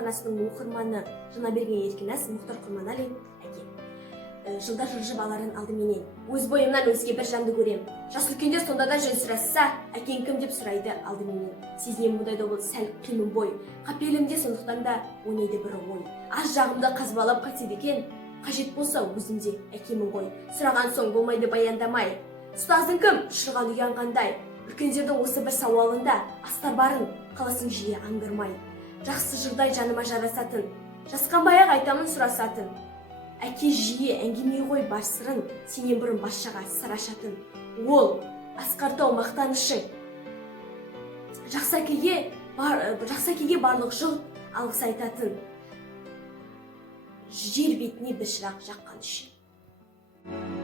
кітапханасының оқырманы Жанаберген Еркінәс Мұхтар Құрманалин әке. Жылда жылжып аларын алдыменен. Өз бойымнан өзге бір жанды көрем. Жас үлкендер сонда да жөн сұрасса, әкең кім деп сұрайды алдыменен. Сезінем мұндайда бол сәл қимын бой. Қапелімде сондықтан да ойнайды бір ой. Аз жағымды қазбалап қатеді екен. Қажет болса өзімде әкемін ғой. Сұраған соң болмайды баяндамай. Ұстазың кім? Шырған ұянғандай. Үлкендердің осы бір сауалында астар барын қаласың жиі аңдырмай. Жақсы жырдай жаныма жарасатын, жасқанбай-ақ айтамын сұрасатын. Әке жиі әңгіме ғой бар сырын, сенен бұрын басшаға сыр ашатын. Ол асқартау мақтанышың. Жақсы әкеге барлық жұрт алғыс айтатын. Жер бетіне бір шырақ жаққан үшін.